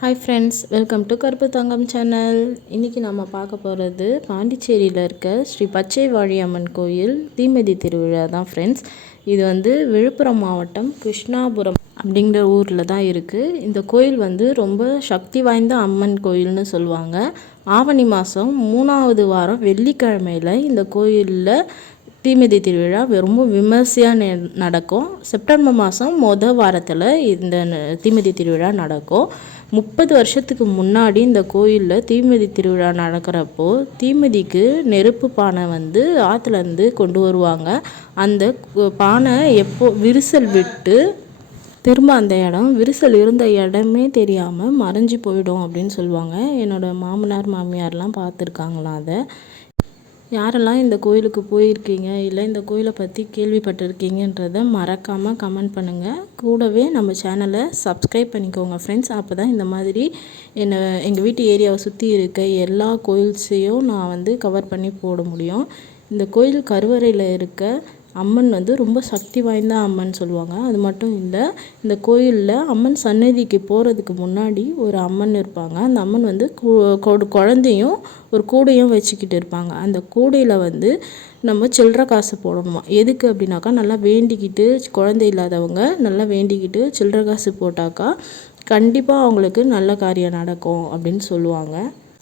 Hi friends, welcome to கருப்பு தங்கம் channel. இன்றைக்கி நம்ம பார்க்க போகிறது பாண்டிச்சேரியில் இருக்க ஸ்ரீ பச்சை வாழியம்மன் கோயில் தீமிதி திருவிழா தான் ஃப்ரெண்ட்ஸ். இது விழுப்புரம் மாவட்டம் கிருஷ்ணாபுரம் அப்படிங்கிற ஊரில் தான் இருக்குது. இந்த கோயில் ரொம்ப சக்தி வாய்ந்த அம்மன் கோயில்னு சொல்லுவாங்க. ஆவணி மாதம் 3வது வாரம் வெள்ளிக்கிழமையில் இந்த கோயிலில் தீமிதி திருவிழா ரொம்ப விமர்சையாக நடக்கும். செப்டம்பர் மாதம் வாரத்தில் இந்த தீமிதி திருவிழா நடக்கும். 30 வருஷத்துக்கு முன்னாடி இந்த கோயிலில் தீமிதி திருவிழா நடக்கிறப்போ தீமிதிக்கு நெருப்பு பானை ஆற்றுலேருந்து கொண்டு வருவாங்க. அந்த பானை எப்போ விரிசல் விட்டு திரும்ப அந்த இடம் விரிசல் இருந்த இடமே தெரியாமல் மறைஞ்சி போயிடும் அப்படின்னு சொல்லுவாங்க. என்னோடய மாமனார் மாமியார்லாம் பார்த்துருக்காங்களாம். அதை யாரெல்லாம் இந்த கோயிலுக்கு போயிருக்கீங்க, இல்லை இந்த கோயிலை பற்றி கேள்விப்பட்டிருக்கீங்கன்றதை மறக்காமல் கமெண்ட் பண்ணுங்கள். கூடவே நம்ம சேனலை சப்ஸ்கிரைப் பண்ணிக்கோங்க ஃப்ரெண்ட்ஸ். அப்போ தான் இந்த மாதிரி எங்கள் வீட்டு ஏரியாவை சுற்றி இருக்க எல்லா கோயில்ஸையும் நான் கவர் பண்ணி போட முடியும். இந்த கோயில் கருவறையில் இருக்க அம்மன் ரொம்ப சக்தி வாய்ந்த அம்மன் சொல்லுவாங்க. அது மட்டும் இல்லை, இந்த கோயிலில் அம்மன் சன்னதிக்கு போகிறதுக்கு முன்னாடி ஒரு அம்மன் இருப்பாங்க. அந்த அம்மன் குழந்தையும் ஒரு கூடையும் வச்சுக்கிட்டு இருப்பாங்க. அந்த கூடையில் நம்ம சில்லற காசு போடணுமா. எதுக்கு அப்படின்னாக்கா, நல்லா வேண்டிக்கிட்டு குழந்தை இல்லாதவங்க நல்லா வேண்டிக்கிட்டு சில்லற காசு போட்டாக்கா கண்டிப்பாக அவங்களுக்கு நல்ல காரியம் நடக்கும் அப்படின்னு சொல்லுவாங்க.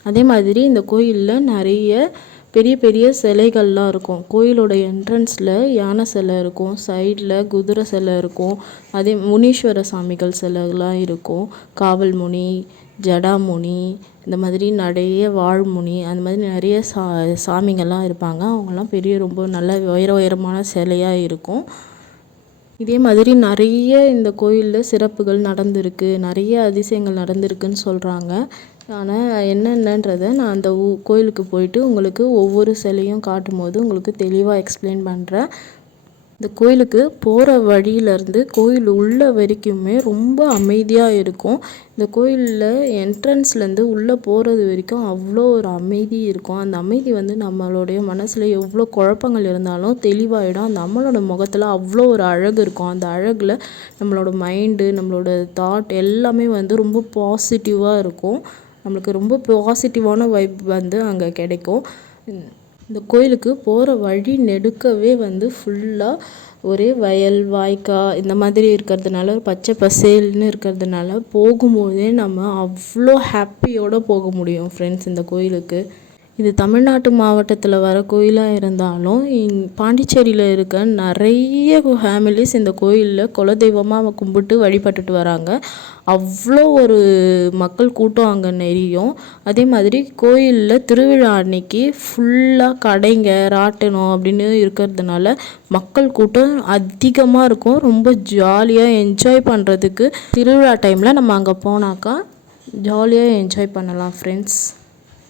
அதே மாதிரி இந்த கோயிலில் நிறைய பெரிய பெரிய சிலைகள்லாம் இருக்கும். கோயிலோட என்ட்ரன்ஸில் யானை சிலை இருக்கும், சைடில் குதிரை சிலை இருக்கும், அதே முனீஸ்வர சாமிகள் சிலைகள்லாம் இருக்கும். காவல் முனி, ஜடாமுனி, இந்த மாதிரி நிறைய வாழ்முனி, அந்த மாதிரி நிறைய சாமிகள்லாம் இருப்பாங்க. அவங்கெல்லாம் ரொம்ப நல்ல உயரமான சிலையாக இருக்கும். இதே மாதிரி நிறைய இந்த கோயிலில் சிறப்புகள் நடந்திருக்கு, நிறைய அதிசயங்கள் நடந்திருக்குன்னு சொல்கிறாங்க. ஆனால் என்னென்னன்றதை நான் அந்த கோயிலுக்கு போயிட்டு உங்களுக்கு ஒவ்வொரு சிலையும் காட்டும் போது உங்களுக்கு தெளிவாக எக்ஸ்பிளைன் பண்ணுறேன். இந்த கோயிலுக்கு போகிற வழியிலேருந்து கோயில் உள்ள வரைக்குமே ரொம்ப அமைதியாக இருக்கும். இந்த கோயிலில் என்ட்ரன்ஸ்லேருந்து உள்ளே போகிறது வரைக்கும் அவ்வளோ ஒரு அமைதி இருக்கும். அந்த அமைதி நம்மளுடைய மனசில் எவ்வளோ குழப்பங்கள் இருந்தாலும் தெளிவாகிடும். அந்த அம்மனோட முகத்தில் அவ்வளோ ஒரு அழகு இருக்கும். அந்த அழகில் நம்மளோட மைண்டு, நம்மளோட தாட் எல்லாமே ரொம்ப பாசிட்டிவாக இருக்கும். நம்மளுக்கு ரொம்ப பாசிட்டிவான வைப் அங்கே கிடைக்கும். இந்த கோயிலுக்கு போகிற வழி நெடுக்கவே ஃபுல்லாக ஒரே வயல், வாய்க்கால் இந்த மாதிரி இருக்கிறதுனால, பச்சை பசேல்னு இருக்கிறதுனால போகும்போதே நம்ம அவ்வளோ ஹாப்பியோடு போக முடியும் ஃப்ரெண்ட்ஸ் இந்த கோயிலுக்கு. இது தமிழ்நாட்டு மாவட்டத்தில் வர கோயிலாக இருந்தாலும் பாண்டிச்சேரியில் இருக்க நிறைய ஃபேமிலிஸ் இந்த கோயிலில் குலதெய்வமாக கும்பிட்டு வழிபட்டுட்டு வராங்க. அவ்வளோ ஒரு மக்கள் கூட்டம் அங்கே நெறியும். அதே மாதிரி கோயிலில் திருவிழா அன்னைக்கு ஃபுல்லாக கடைங்க, ராட்டனம் அப்படின்னு இருக்கிறதுனால மக்கள் கூட்டம் அதிகமாக இருக்கும். ரொம்ப ஜாலியாக என்ஜாய் பண்ணுறதுக்கு திருவிழா டைமில் நம்ம அங்கே போனாக்கா ஜாலியாக என்ஜாய் பண்ணலாம் ஃப்ரெண்ட்ஸ்.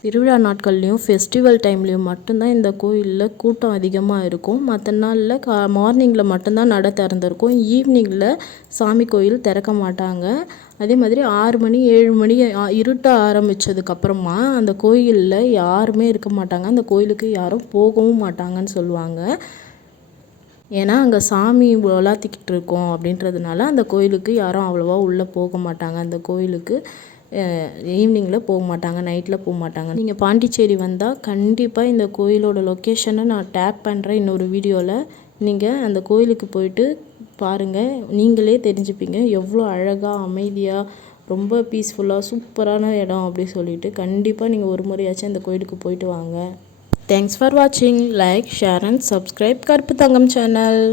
திருவிழா நாட்கள்லேயும் ஃபெஸ்டிவல் டைம்லேயும் மட்டும்தான் இந்த கோயிலில் கூட்டம் அதிகமாக இருக்கும். மற்ற நாளில் மார்னிங்கில் மட்டும்தான் நடை திறந்திருக்கும். ஈவினிங்கில் சாமி கோயில் திறக்க மாட்டாங்க. அதே மாதிரி 6 மணி 7 மணி இருட்ட ஆரம்பித்ததுக்கப்புறமா அந்த கோயிலில் யாருமே இருக்க மாட்டாங்க. அந்த கோயிலுக்கு யாரும் போகவும் மாட்டாங்கன்னு சொல்லுவாங்க. ஏன்னா அங்கே சாமி விளாத்திக்கிட்டு இருக்கோம் அப்படின்றதுனால அந்த கோயிலுக்கு யாரும் அவ்வளோவா உள்ளே போக மாட்டாங்க. அந்த கோயிலுக்கு ஈவினிங்கில் போக மாட்டாங்க, நைட்டில் போக மாட்டாங்க. நீங்கள் பாண்டிச்சேரி வந்தால் கண்டிப்பாக இந்த கோயிலோட லொக்கேஷனை நான் டேக் பண்ணுறேன் இன்னொரு வீடியோவில். நீங்கள் அந்த கோயிலுக்கு போயிட்டு பாருங்கள், நீங்களே தெரிஞ்சுப்பீங்க எவ்வளோ அழகாக அமைதியாக ரொம்ப பீஸ்ஃபுல்லாக சூப்பரான இடம் அப்படி சொல்லிட்டு. கண்டிப்பாக நீங்கள் ஒரு முறையாச்சும் அந்த கோயிலுக்கு போயிட்டு வாங்க. தேங்க்ஸ் ஃபார் வாட்சிங். லைக், ஷேர் அண்ட் சப்ஸ்கிரைப் கருப்பு தங்கம் சேனல்.